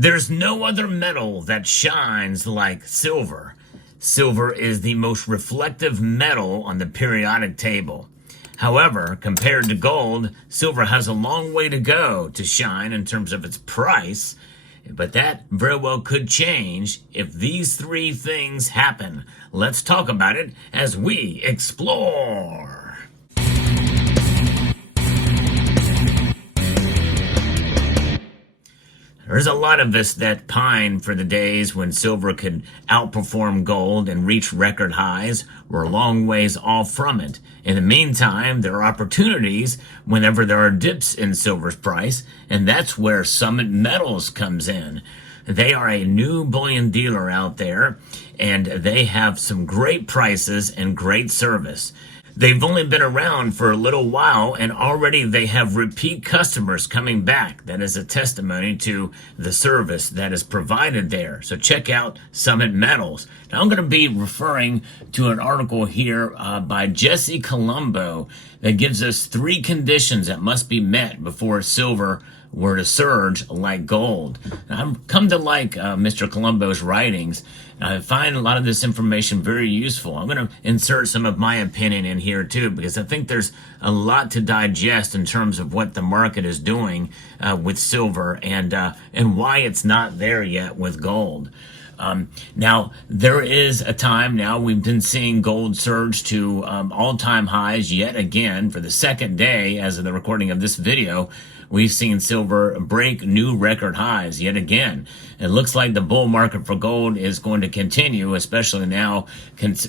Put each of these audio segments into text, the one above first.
There's no other metal that shines like silver. Silver is the most reflective metal on the periodic table. However, compared to gold, silver has a long way to go to shine in terms of its price, but that very well could change if these three things happen. Let's talk about it as we explore. There's a lot of us that pine for the days when silver could outperform gold and reach record highs. We're a long ways off from it. In the meantime, there are opportunities whenever there are dips in silver's price, and that's where Summit Metals comes in. They are a new bullion dealer out there, and they have some great prices and great service. They've only been around for a little while, and already they have repeat customers coming back. That is a testimony to the service that is provided there. So check out Summit Metals. Now I'm going to be referring to an article here by Jesse Colombo that gives us three conditions that must be met before silver were to surge like gold. Now, I've come to like Mr. Colombo's writings. I find a lot of this information very useful. I'm going to insert some of my opinion in here too, because I think there's a lot to digest in terms of what the market is doing with silver and why it's not there yet with gold. Now, there is a time now we've been seeing gold surge to all-time highs yet again for the second day as of the recording of this video. We've seen silver break new record highs yet again. It looks like the bull market for gold is going to continue, especially now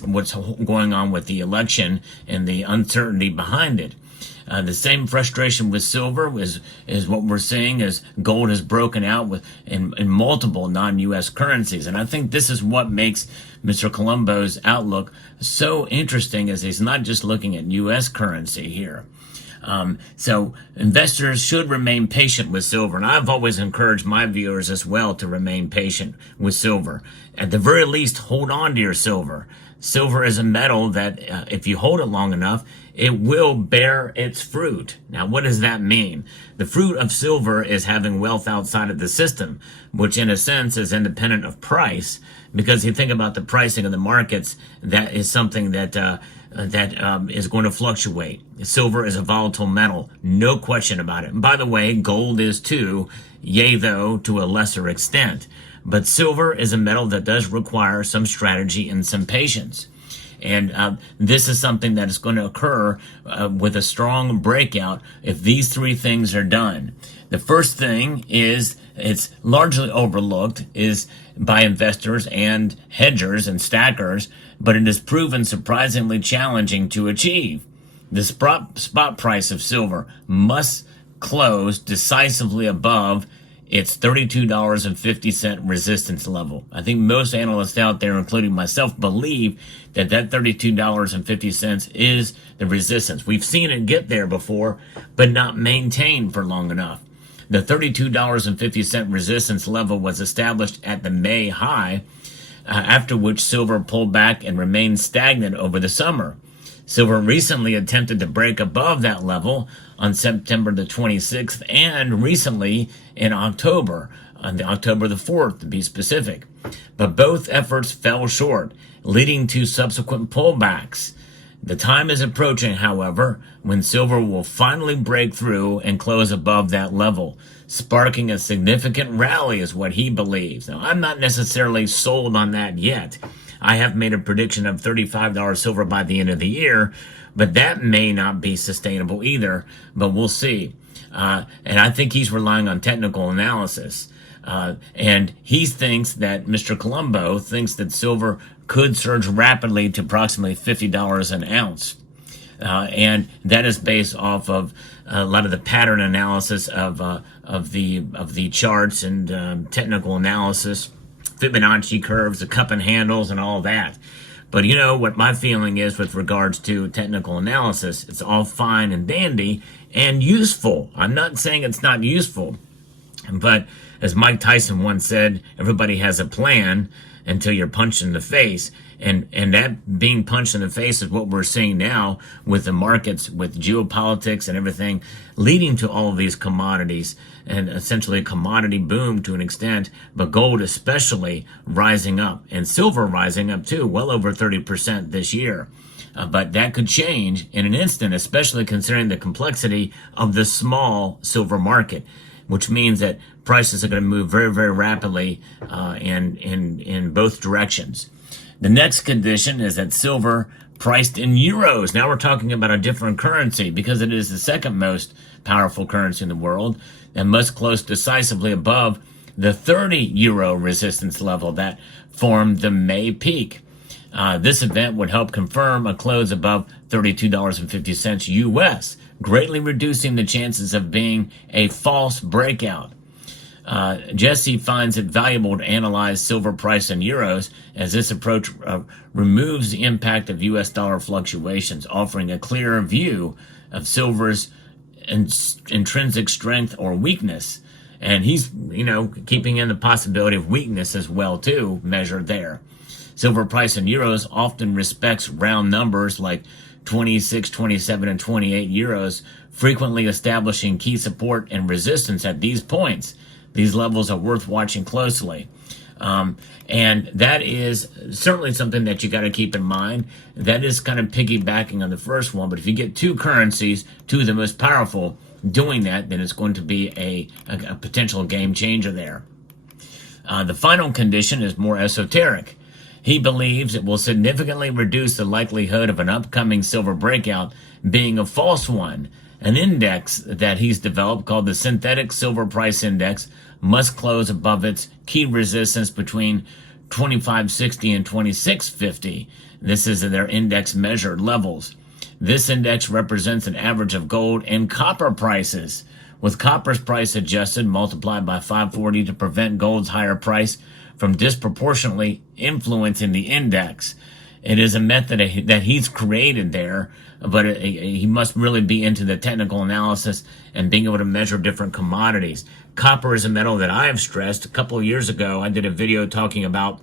what's going on with the election and the uncertainty behind it. The same frustration with silver is what we're seeing as gold has broken out in multiple non-U.S. currencies. And I think this is what makes Mr. Colombo's outlook so interesting, as he's not just looking at U.S. currency here. So investors should remain patient with silver, and I've always encouraged my viewers as well to remain patient with silver. At the very least, hold on to your silver. Silver is a metal that if you hold it long enough, it will bear its fruit. Now, what does that mean? The fruit of silver is having wealth outside of the system, which in a sense is independent of price, because you think about the pricing of the markets, that is something that is going to fluctuate. Silver is a volatile metal, no question about it. And by the way, gold is too, yea though to a lesser extent. But silver is a metal that does require some strategy and some patience. And this is something that is going to occur with a strong breakout if these three things are done. The first thing is, it's largely overlooked, is by investors and hedgers and stackers, but it is proven surprisingly challenging to achieve. The spot price of silver must close decisively above its $32.50 resistance level. I think most analysts out there, including myself, believe that $32.50 is the resistance. We've seen it get there before, but not maintained for long enough. The $32.50 resistance level was established at the May high, after which silver pulled back and remained stagnant over the summer. Silver recently attempted to break above that level on September the 26th and recently in October, on October the 4th to be specific. But both efforts fell short, leading to subsequent pullbacks. The time is approaching, however, when silver will finally break through and close above that level, sparking a significant rally is what he believes. Now, I'm not necessarily sold on that yet. I have made a prediction of $35 silver by the end of the year, but that may not be sustainable either, but we'll see. And I think he's relying on technical analysis. And he thinks that Mr. Colombo thinks that silver could surge rapidly to approximately $50 an ounce. And that is based off of a lot of the pattern analysis of the charts and technical analysis, Fibonacci curves, the cup and handles, and all that. But you know what my feeling is with regards to technical analysis? It's all fine and dandy and useful. I'm not saying it's not useful, but As Mike Tyson once said, everybody has a plan until you're punched in the face. And that being punched in the face is what we're seeing now with the markets, with geopolitics and everything, leading to all of these commodities and essentially a commodity boom to an extent, but gold especially rising up and silver rising up too, well over 30% this year. But that could change in an instant, especially considering the complexity of the small silver market, which means that prices are going to move very, very rapidly in both directions. The next condition is that silver priced in euros. Now we're talking about a different currency because it is the second most powerful currency in the world and must close decisively above the 30 euro resistance level that formed the May peak. This event would help confirm a close above $32.50 US, greatly reducing the chances of being a false breakout. Jesse finds it valuable to analyze silver price in euros as this approach removes the impact of US dollar fluctuations, offering a clearer view of silver's intrinsic strength or weakness. And he's, keeping in the possibility of weakness as well, too, measured there. Silver price in euros often respects round numbers like 26, 27, and 28 euros, frequently establishing key support and resistance at these points. These levels are worth watching closely. And that is certainly something that you got to keep in mind. That is kind of piggybacking on the first one. But if you get two currencies, two of the most powerful, doing that, then it's going to be a potential game changer there. The final condition is more esoteric. He believes it will significantly reduce the likelihood of an upcoming silver breakout being a false one. An index that he's developed called the Synthetic Silver Price Index must close above its key resistance between 2560 and 2650. This is their index measured levels. This index represents an average of gold and copper prices, with copper's price adjusted multiplied by 540 to prevent gold's higher price from disproportionately influencing the index. It is a method that he's created there, but he must really be into the technical analysis and being able to measure different commodities. Copper is a metal that I have stressed. A couple of years ago, I did a video talking about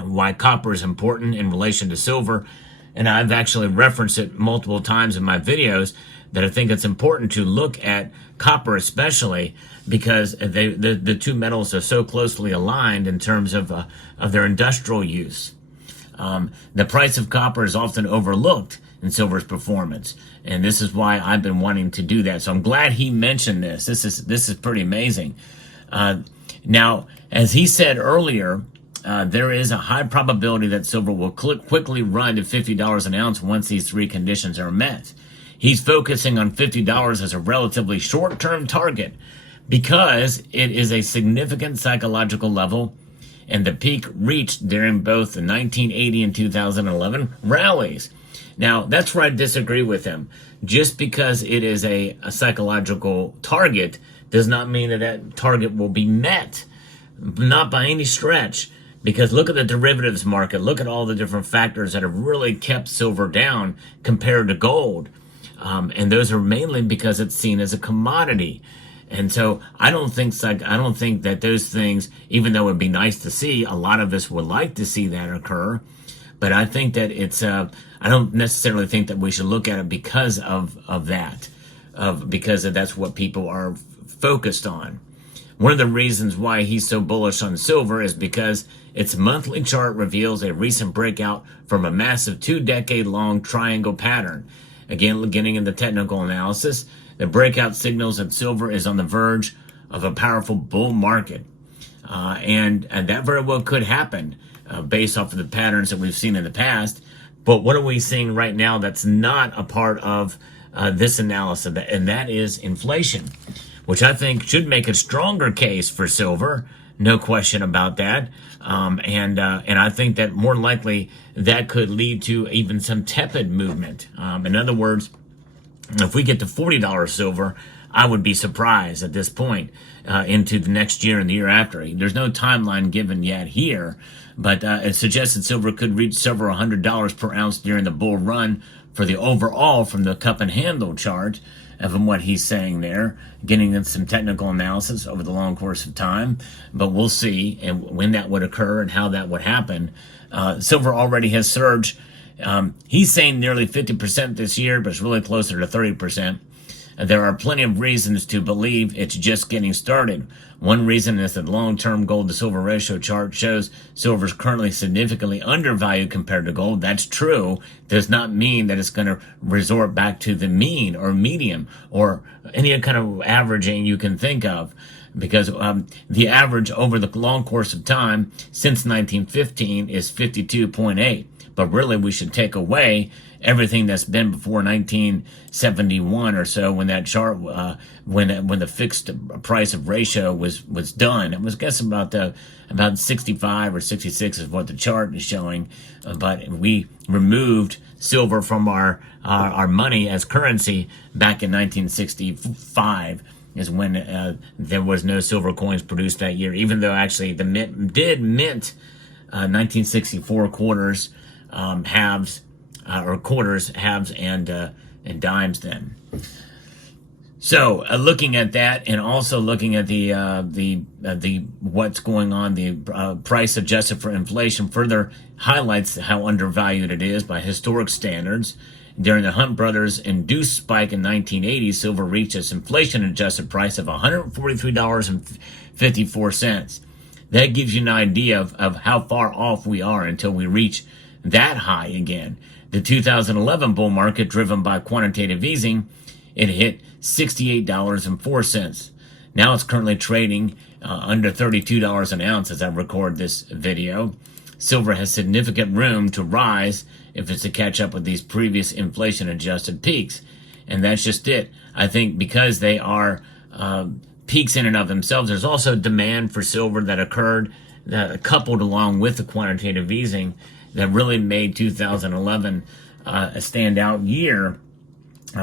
why copper is important in relation to silver, and I've actually referenced it multiple times in my videos that I think it's important to look at copper especially because the two metals are so closely aligned in terms of their industrial use. The price of copper is often overlooked in silver's performance, and this is why I've been wanting to do that. So I'm glad he mentioned this. This is pretty amazing. Now, as he said earlier, there is a high probability that silver will quickly run to $50 an ounce once these three conditions are met. He's focusing on $50 as a relatively short-term target because it is a significant psychological level and the peak reached during both the 1980 and 2011 rallies. Now, that's where I disagree with him. Just because it is a psychological target does not mean that target will be met. Not by any stretch. Because look at the derivatives market. Look at all the different factors that have really kept silver down compared to gold. And those are mainly because it's seen as a commodity. And so I don't think that those things, even though it would be nice to see, a lot of us would like to see that occur. But I think that I don't necessarily think that we should look at it because of that, because that's what people are focused on. One of the reasons why he's so bullish on silver is because its monthly chart reveals a recent breakout from a massive 2-decade-long triangle pattern. Again, getting into technical analysis, the breakout signals that silver is on the verge of a powerful bull market. And that very well could happen based off of the patterns that we've seen in the past. But what are we seeing right now that's not a part of this analysis? And that is inflation, which I think should make a stronger case for silver. No question about that. And I think that more likely that could lead to even some tepid movement. In other words, if we get to $40 silver, I would be surprised at this point into the next year and the year after. There's no timeline given yet here, but it suggests that silver could reach several $100s per ounce during the bull run for the overall from the cup and handle chart. of what he's saying there, getting into some technical analysis over the long course of time. But we'll see and when that would occur and how that would happen. Silver already has surged. He's saying nearly 50% this year, but it's really closer to 30%. There are plenty of reasons to believe it's just getting started. One reason is that the long-term gold to silver ratio chart shows silver is currently significantly undervalued compared to gold. That's true. Does not mean that it's going to resort back to the mean or median or any kind of averaging you can think of. Because the average over the long course of time since 1915 is 52.8. But really, we should take away everything that's been before 1971 or so, when that chart, when the fixed price of ratio was done. It was, I guess, about 65 or 66 is what the chart is showing. But we removed silver from our money as currency back in 1965. Is when there was no silver coins produced that year, even though actually the mint did mint 1964 quarters, halves, or quarters, halves, and dimes then. So looking at that, and also looking at the what's going on, the price adjusted for inflation further highlights how undervalued it is by historic standards. During the Hunt brothers' induced spike in 1980, silver reached its inflation-adjusted price of $143.54. That gives you an idea of how far off we are until we reach that high again. The 2011 bull market, driven by quantitative easing, it hit $68.04. Now it's currently trading under $32 an ounce as I record this video. Silver has significant room to rise if it's to catch up with these previous inflation-adjusted peaks. And that's just it. I think because they are peaks in and of themselves, there's also demand for silver that occurred, that coupled along with the quantitative easing, that really made 2011 a standout year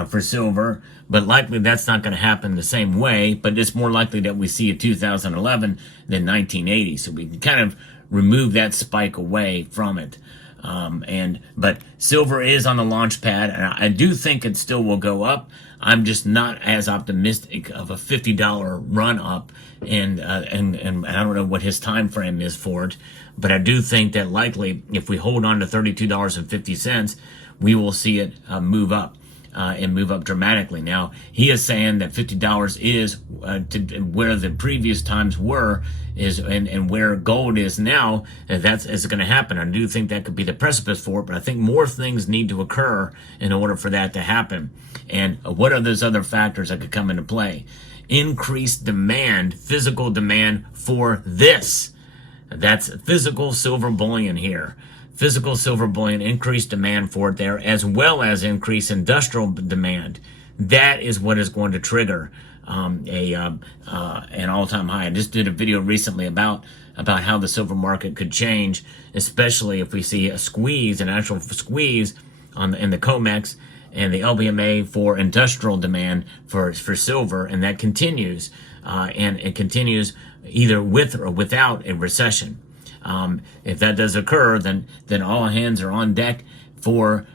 for silver. But likely that's not going to happen the same way, but it's more likely that we see a 2011 than 1980. So we can kind of remove that spike away from it. But silver is on the launch pad, and I do think it still will go up. I'm just not as optimistic of a $50 run up, and I don't know what his time frame is for it, but I do think that likely if we hold on to $32.50, we will see it move up. And move up dramatically. Now, he is saying that $50 is where the previous times were, and where gold is now, and that's going to happen. I do think that could be the precipice for it, but I think more things need to occur in order for that to happen. And what are those other factors that could come into play? Increased demand, physical demand for this. That's physical silver bullion here. Physical silver bullion, increased demand for it there, as well as increased industrial demand. That is what is going to trigger an all-time high. I just did a video recently about how the silver market could change, especially if we see a squeeze, an actual squeeze in the COMEX and the LBMA for industrial demand for silver, and that continues, and it continues either with or without a recession. If that does occur, then all hands are on deck for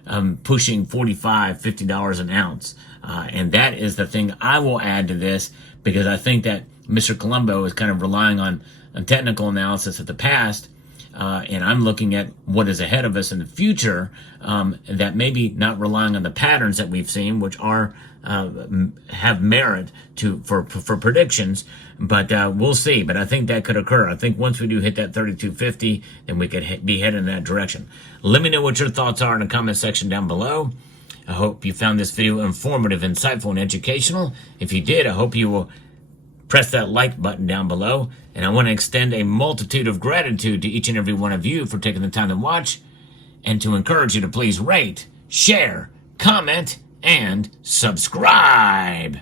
pushing $45, $50 an ounce. And that is the thing I will add to this, because I think that Mr. Colombo is kind of relying on technical analysis of the past, and I'm looking at what is ahead of us in the future, that maybe not relying on the patterns that we've seen, which are have merit for predictions, but we'll see. But I think that could occur. I think once we do hit that 32.50, then we could be heading in that direction. Let me know what your thoughts are in the comment section down below. I hope you found this video informative, insightful, and educational. If you did, I hope you will press that like button down below. And I want to extend a multitude of gratitude to each and every one of you for taking the time to watch, and to encourage you to please rate, share, comment, and subscribe.